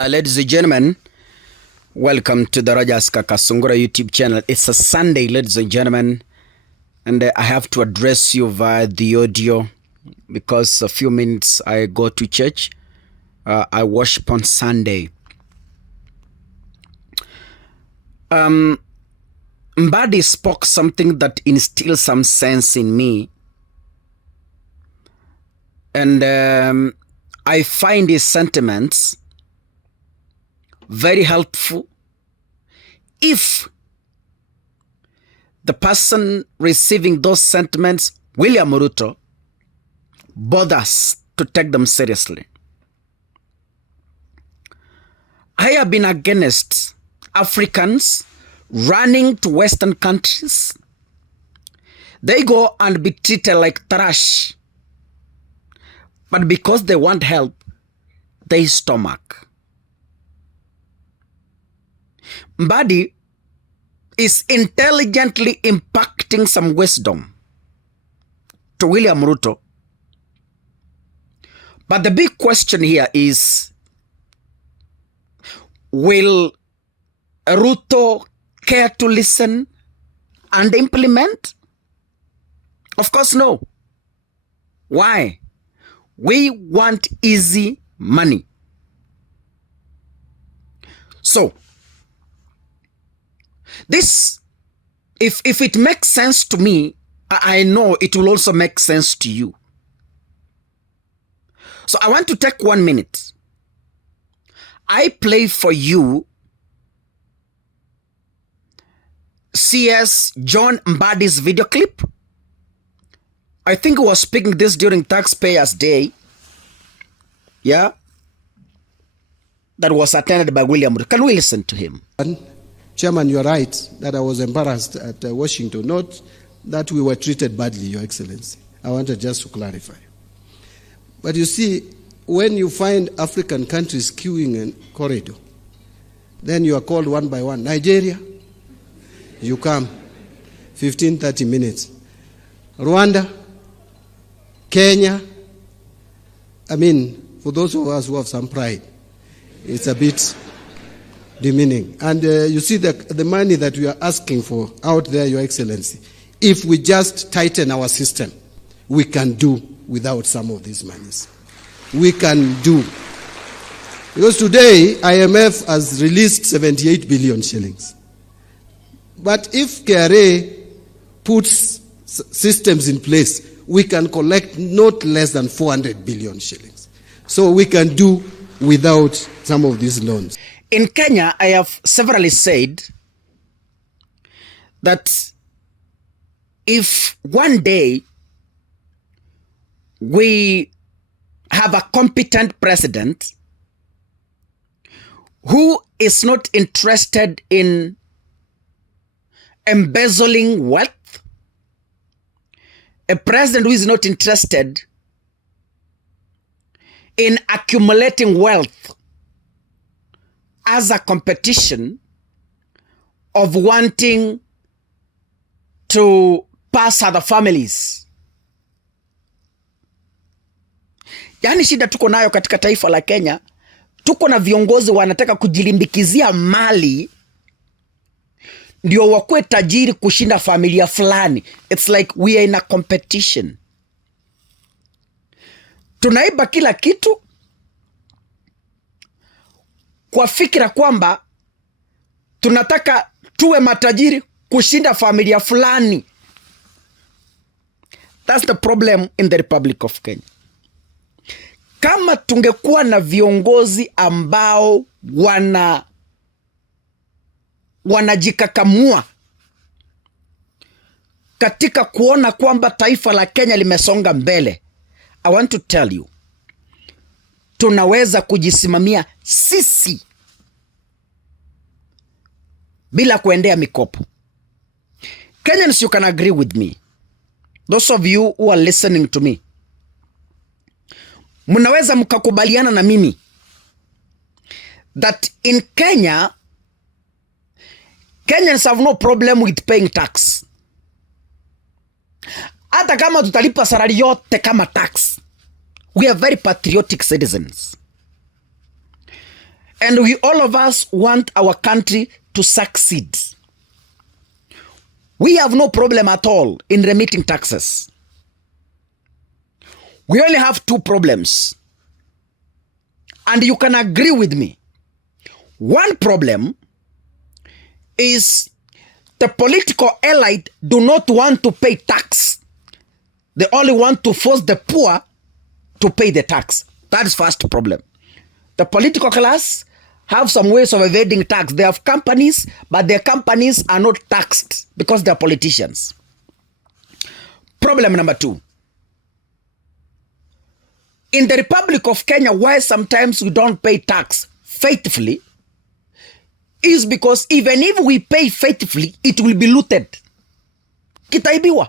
Ladies and gentlemen, welcome to the Rogers Kakasungura YouTube channel. It's a Sunday, ladies and gentlemen, and I have to address you via the audio because a few minutes I go to church. I worship on Sunday. Mbadi spoke something that instilled some sense in me, and I find his sentiments very helpful if the person receiving those sentiments, William Ruto, bothers to take them seriously. I have been against Africans running to Western countries. They go and be treated like trash. But because they want help, they stomach. Mbadi is intelligently impacting some wisdom to William Ruto. But the big question here is, will Ruto care to listen and implement? Of course, no. Why? We want easy money. So, this, if it makes sense to me, I know it will also make sense to you. So I want to take 1 minute. I play for you CS John Mbadi's video clip. I think he was speaking this during Taxpayers Day. Yeah. That was attended by William Ruto. Can we listen to him? Chairman, you are right that I was embarrassed at Washington, not that we were treated badly, Your Excellency. I wanted just to clarify. But you see, when you find African countries queuing in corridor, then you are called one by one. Nigeria, you come, 15, 30 minutes. Rwanda, Kenya, I mean, for those of us who have some pride, it's a bit demeaning. And you see the money that we are asking for out there, Your Excellency, if we just tighten our system, we can do without some of these monies. We can do. Because today, IMF has released 78 billion shillings. But if KRA puts systems in place, we can collect not less than 400 billion shillings. So we can do without some of these loans. In Kenya, I have severally said that if one day we have a competent president who is not interested in embezzling wealth, a president who is not interested in accumulating wealth as a competition of wanting to pass other families. Yaani shida tuko nayo katika taifa la Kenya, tuko na viongozi wanataka kujilimbikizia mali ndio wakue tajiri kushinda familia fulani. It's like we are in a competition. Tunaiba kila kitu kwa fikira kwamba tunataka tuwe matajiri kushinda familia fulani. That's the problem in the Republic of Kenya. Kama tungekuwa na viongozi ambao wanajikakamua katika kuona kwamba taifa la Kenya limesonga mbele, I want to tell you, tunaweza kujisimamia sisi bila kuendea mikopo. Kenyans, you can agree with me. Those of you who are listening to me, mnaweza mkakubaliana na mimi that in Kenya, Kenyans have no problem with paying tax. Hata kama tutalipa salary yote kama tax, we are very patriotic citizens. And we all of us want our country to succeed. We have no problem at all in remitting taxes. We only have two problems. And you can agree with me. One problem is the political elite do not want to pay tax. They only want to force the poor to pay the tax. That is first problem. The political class have some ways of evading tax. They have companies, but their companies are not taxed because they are politicians. Problem number two. In the Republic of Kenya, why sometimes we don't pay tax faithfully is because even if we pay faithfully, it will be looted. Kitaibiwa.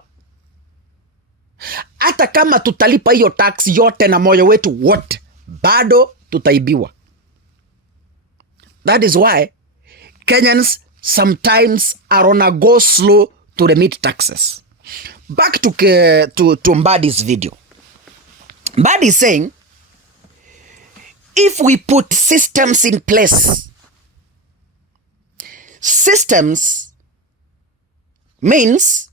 Hata kama tutalipa hiyo tax yote na moyo wetu wote, bado tutaibiwa. That is why Kenyans sometimes are on a go slow to remit taxes. Back to Mbadi's video. Mbadi is saying, if we put systems in place, systems means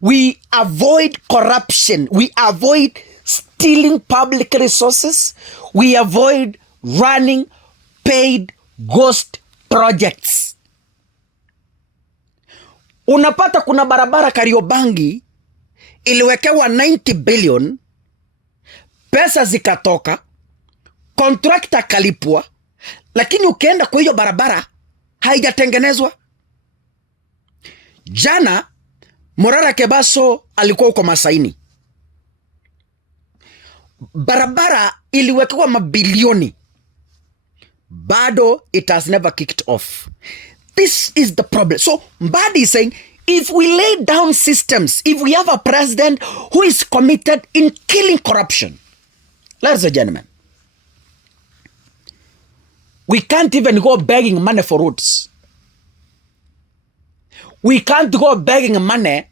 we avoid corruption, we avoid stealing public resources, we avoid running paid ghost projects. Unapata kuna barabara Kariobangi iliwekewa 90 billion, pesa zikatoka, contractor kalipwa, lakini ukienda kwa hiyo barabara haijatengenezwa. Jana Morara Kebaso alikuwa uko Masaini. Barabara iliwekewa mabilioni, bado it has never kicked off. This is the problem. So Mbadi is saying, if we lay down systems, if we have a president who is committed in killing corruption, ladies and gentlemen, we can't even go begging money for roads. We can't go begging money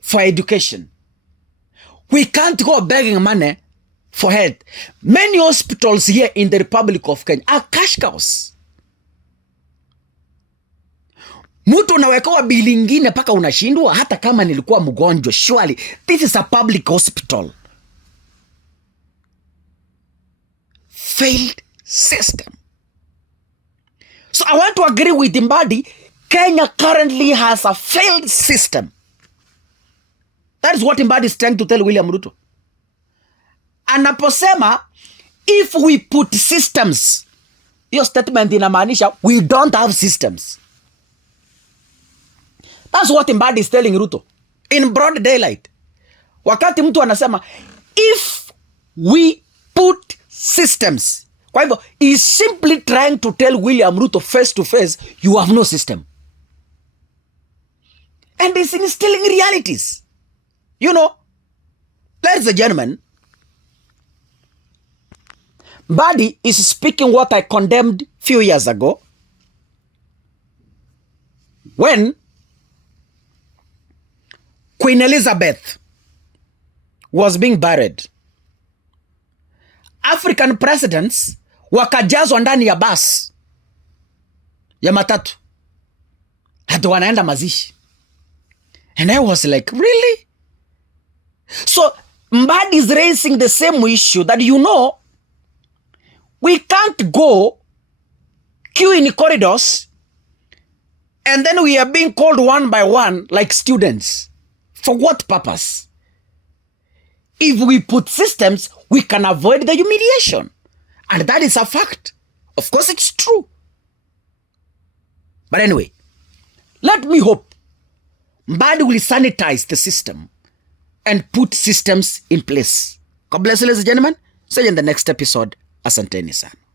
for education. We can't go begging money for health. Many hospitals here in the Republic of Kenya are cash cows. Mtu unawekewa bili ingine paka unashindwa hata kama nilikuwa mgonjwa. Surely this is a public hospital. Failed system. So I want to agree with Mbadi. Kenya currently has a failed system. That is what Mbadi is trying to tell William Ruto. Anaposema, if we put systems, your statement inamaanisha we don't have systems. That's what Mbadi is telling Ruto in broad daylight. Wakati mtu anasema, if we put systems. Kwa hivyo, he's simply trying to tell William Ruto face to face, you have no system. And he's instilling realities. You know, ladies and gentlemen, Mbadi is speaking what I condemned few years ago when Queen Elizabeth was being buried. African presidents wakajazwa ndani ya bus ya matatu hata wanaenda mazishi. And I was like, really? So Mbadi is raising the same issue that, you know, we can't go queue in corridors and then we are being called one by one like students. For what purpose? If we put systems, we can avoid the humiliation. And that is a fact. Of course, it's true. But anyway, let me hope Mbadi will sanitize the system and put systems in place. God bless you, ladies and gentlemen. See you in the next episode. Asanteni sana.